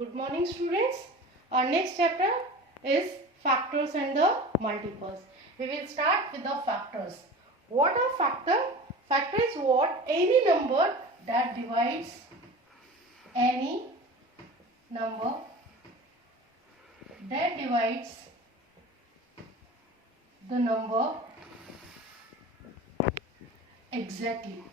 Good morning, students. Our next chapter is factors and the multiples. We will start with the factors. What are factor? Factor is what? Any number that divides any number that divides the number exactly.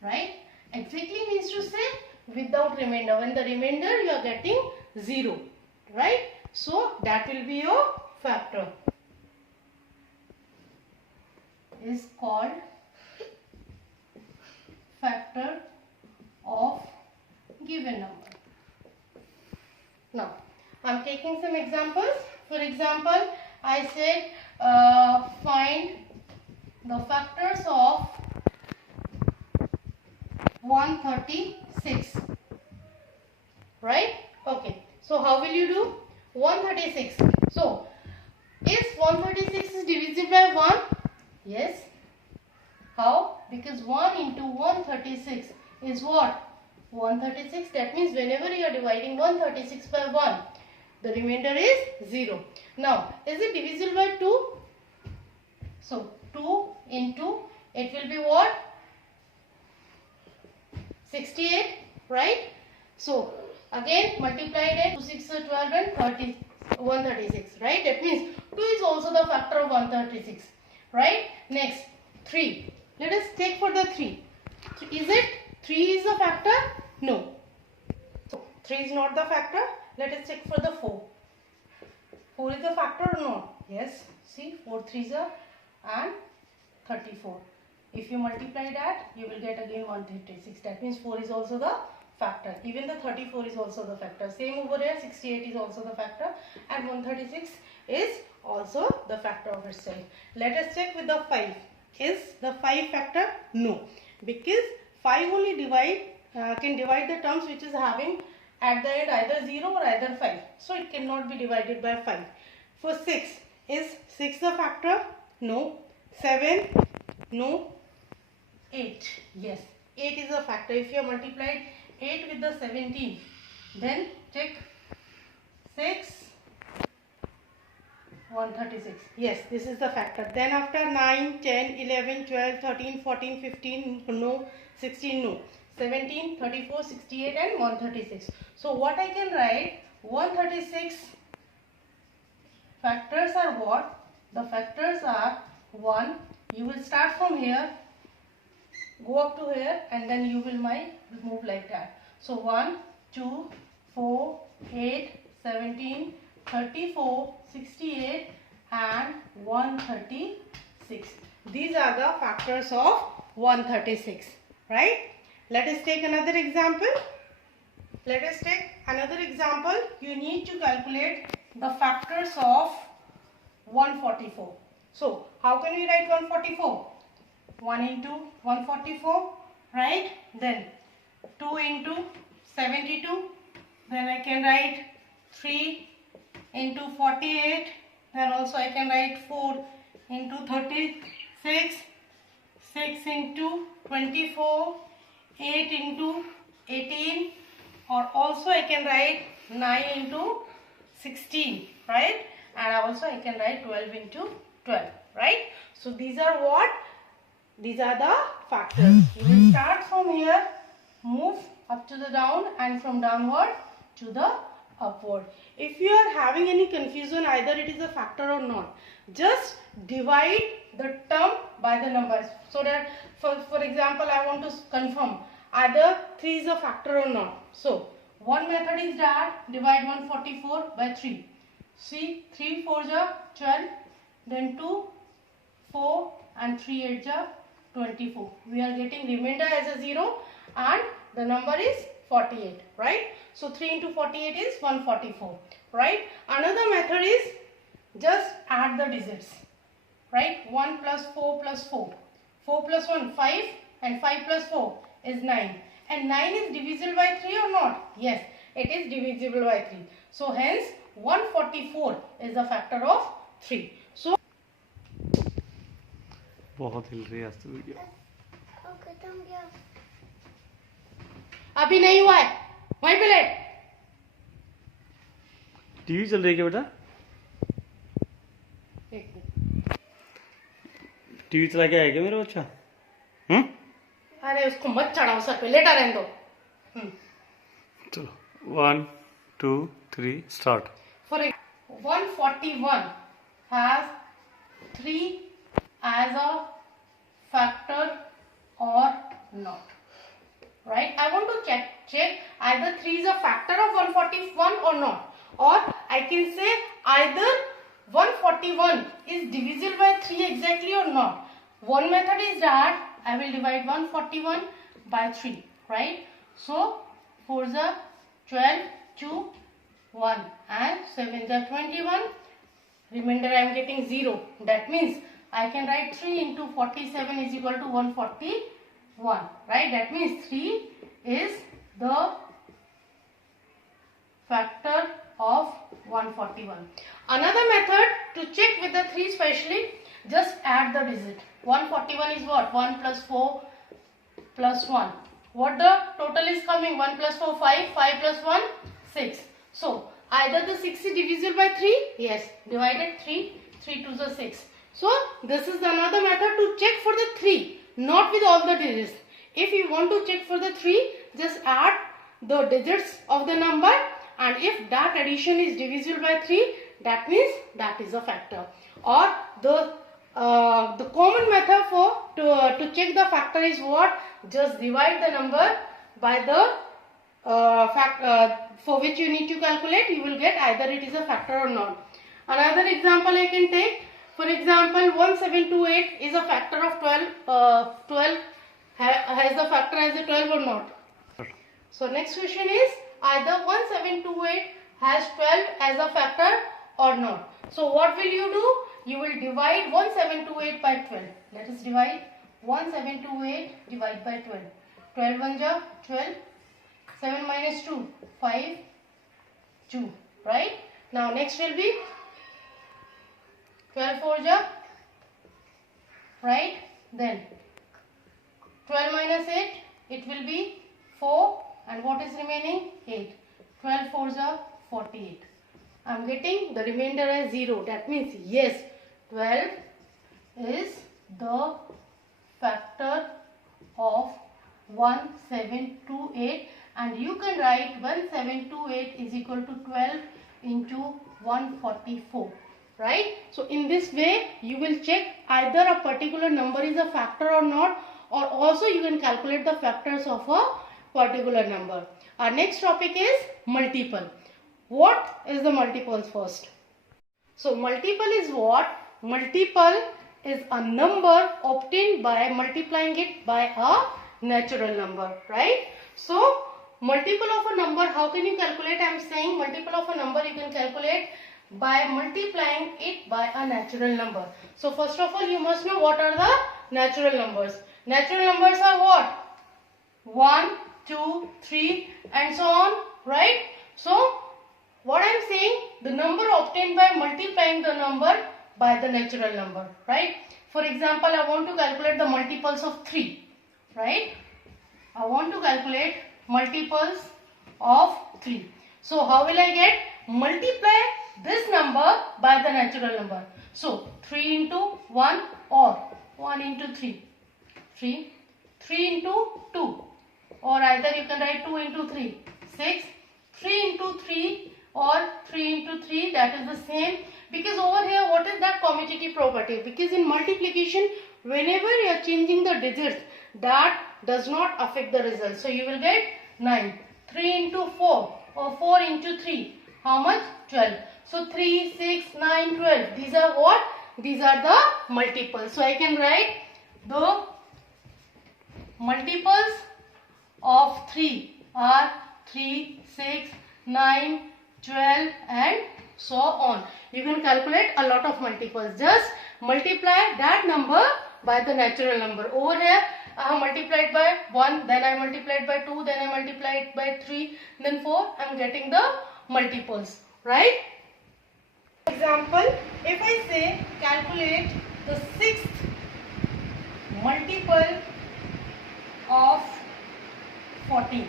Right? Exactly means to say without remainder. When the remainder you are getting 0. Right? So that will be your factor. Is called factor of given number. Now I am taking some examples. For example, I said find the factors of 136. Right? Okay. So how will you do? 136. So is 136 is divisible by 1? Yes. How? Because 1 into 136 is what? 136. That means whenever you are dividing 136 by 1, the remainder is 0. Now, is it divisible by 2? So, 2 into, it will be what? 68, right? So, again multiplied it, 2 6 are 12 and 30, 136, right? That means 2 is also the factor of 136, right? Next, 3. Let us take for the 3. Is it 3 is the factor? No. So, 3 is not the factor. Let us check for the 4. 4 is the factor or not? Yes. See, 4 3s are and 34. If you multiply that, you will get again 136. That means 4 is also the factor. Even the 34 is also the factor. Same over here, 68 is also the factor and 136 is also the factor of itself. Let us check with the 5. Is the 5 factor? No. Because 5 only can divide the terms which is having at the end either 0 or either 5. So it cannot be divided by 5. For 6, is 6 the factor? No. 7? No. 8. Yes. 8 is a factor. If you have multiplied 8 with the 17, then check 6, 136. Yes, this is the factor. Then after 9, 10, 11, 12, 13, 14, 15, no. 16, no. 17, 34, 68 and 136. So what I can write? 136 factors are what? The factors are 1. You will start from here, go up to here and then you will move like that. So 1, 2, 4, 8, 17, 34, 68 and 136. These are the factors of 136. Right? Let us take another example. Let us take another example. You need to calculate the factors of 144. So how can we write 144? 1 into 144, right? Then 2 into 72. Then I can write 3 into 48. Then also I can write 4 into 36. 6 into 24. 8 into 18. Or also I can write 9 into 16, right? And also I can write 12 into 12, right? So these are what? These are the factors. You will start from here, move up to the down and from downward to the upward. If you are having any confusion, either it is a factor or not, just divide the term by the numbers. So that for example, I want to confirm either 3 is a factor or not. So one method is that divide 144 by 3. See, 3 4s are 12, then 2, 4 and 3 8s are 24. We are getting remainder as a 0 and the number is 48, right? So 3 into 48 is 144, right? Another method is just add the digits, right? 1 plus 4 plus 4. 4 plus 1, 5 and 5 plus 4 is 9. And 9 is divisible by 3 or not? Yes, it is divisible by 3. So hence 144 is the factor of 3. So बहुत हिल रही है आज तो video. अभी नहीं हुआ है, वहीं पे लेट। टीवी चल रही है क्या बेटा? एक मिनट। टीवी चला के आया क्या मेरा बच्चा? अरे उसको मत चढ़ाओ सर पे, लेटा रहने दो। चलो 1 2 3 start. For 141 has 3 as a factor or not, right? I want to check either 3 is a factor of 141 or not, or I can say either 141 is divisible by 3 exactly or not. One method is that I will divide 141 by 3, right? So 4 is 12, 2 1 and 7 is 21. Remainder I am getting 0. That means I can write 3 into 47 is equal to 141. Right? That means 3 is the factor of 141. Another method to check with the 3 especially, just add the digit. 141 is what? 1 plus 4 plus 1. What the total is coming? 1 plus 4, 5. 5 plus 1, 6. So, either the 6 is divisible by 3. Yes. Divided 3. 3 to the 6. So, this is another method to check for the 3. Not with all the digits. If you want to check for the 3, just add the digits of the number. And if that addition is divisible by 3, that means that is a factor. Or the common method to check the factor is what? Just divide the number by the for which you need to calculate. You will get either it is a factor or not. Another example I can take. For example, 1728 is a factor of 12. 12 has the factor as a 12 or not. So next question is either 1728 has 12 as a factor or not. So what will you do? You will divide 1728 by 12. Let us divide 1728 divide by 12. 12 1 ja 12. 7 minus 2, 5, 2, right? Now next will be 12 4 ja, right? Then 12 minus 8, it will be 4, and what is remaining? 8. 12 4 ja 48. I am getting the remainder as 0. That means yes, 12 is the factor of 1728. And you can write 1728 is equal to 12 into 144, right? So in this way you will check either a particular number is a factor or not, or also you can calculate the factors of a particular number. Our next topic is multiple. What is the multiples first? So multiple is what? Multiple is a number obtained by multiplying it by a natural number, right? So multiple of a number, how can you calculate? I am saying multiple of a number you can calculate by multiplying it by a natural number. So first of all you must know what are the natural numbers. Natural numbers are what? 1, 2, 3 and so on, right? So what I am saying, the number obtained by multiplying the number by the natural number, right? For example, I want to calculate the multiples of 3, right? I want to calculate multiples of 3. So how will I get? Multiply this number by the natural number. So 3 into 1 or 1 into 3. 3 into 2, or either you can write 2 into 3. 6. 3 into 3 or 3 into 3, that is the same, because over here what is that commutative property? Because in multiplication whenever you are changing the digits, that does not affect the result. So you will get 9. 3 into 4 or 4 into 3, how much? 12. So 3, 6, 9, 12. These are what? These are the multiples. So I can write the multiples of 3 are 3, 6, 9, 12 and so on. You can calculate a lot of multiples. Just multiply that number by the natural number. Over here I have multiplied by 1, then I multiplied by 2, then I multiplied by 3, then 4. I am getting the multiples, right? For example, if I say calculate the 6th multiple of 14,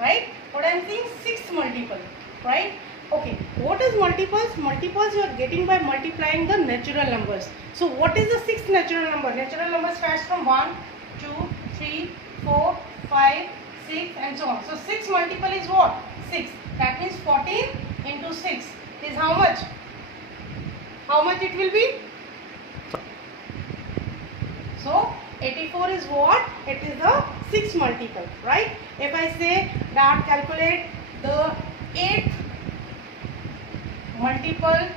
right? What I am saying, 6th multiple, right? Okay, what is multiples? Multiples you are getting by multiplying the natural numbers. So what is the sixth natural number? Natural number starts from 1, 2, 3, 4, 5, 6 and so on. So 6 multiple is what? 6. That means 14 into 6 is how much? How much it will be? So 84 is what? It is the 6 multiple, right? If I say that calculate the 8th multiple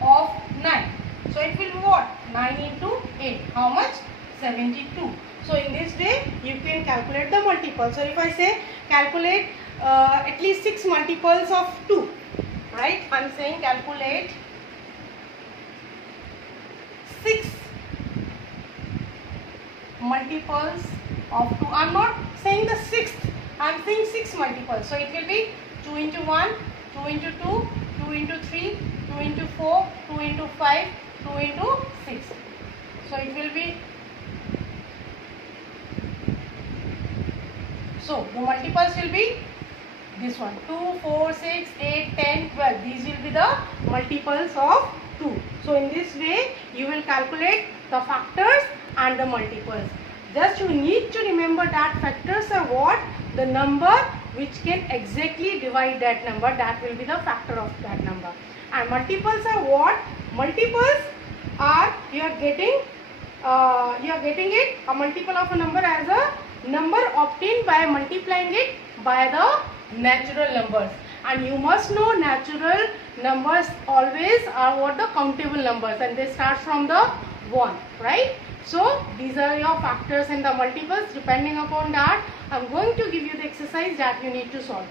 of 9. So it will be what? 9 into 8. How much? 72. So in this way you can calculate the multiple. So if I say calculate at least 6 multiples of 2, right? I am saying calculate 6 multiples of 2. I am not saying the 6th, I am saying 6 multiples. So it will be 2 into 1, 2 into 2, 2 into 3, 2 into 4, 2 into 5, 2 into 6. So it will be, so the multiples will be this one, 2, 4, 6, 8, 10, 12. These will be the multiples of 2. So in this way you will calculate the factors and the multiples. Just you need to remember that factors are what? The number which can exactly divide that number, that will be the factor of that number. And multiples are what? Multiples are you are getting it, a multiple of a number as a number obtained by multiplying it by the natural numbers. And you must know natural numbers always are what? The countable numbers, and they start from the 1, right? So these are your factors and the multiples. Depending upon that, I am going to give you the exercise that you need to solve.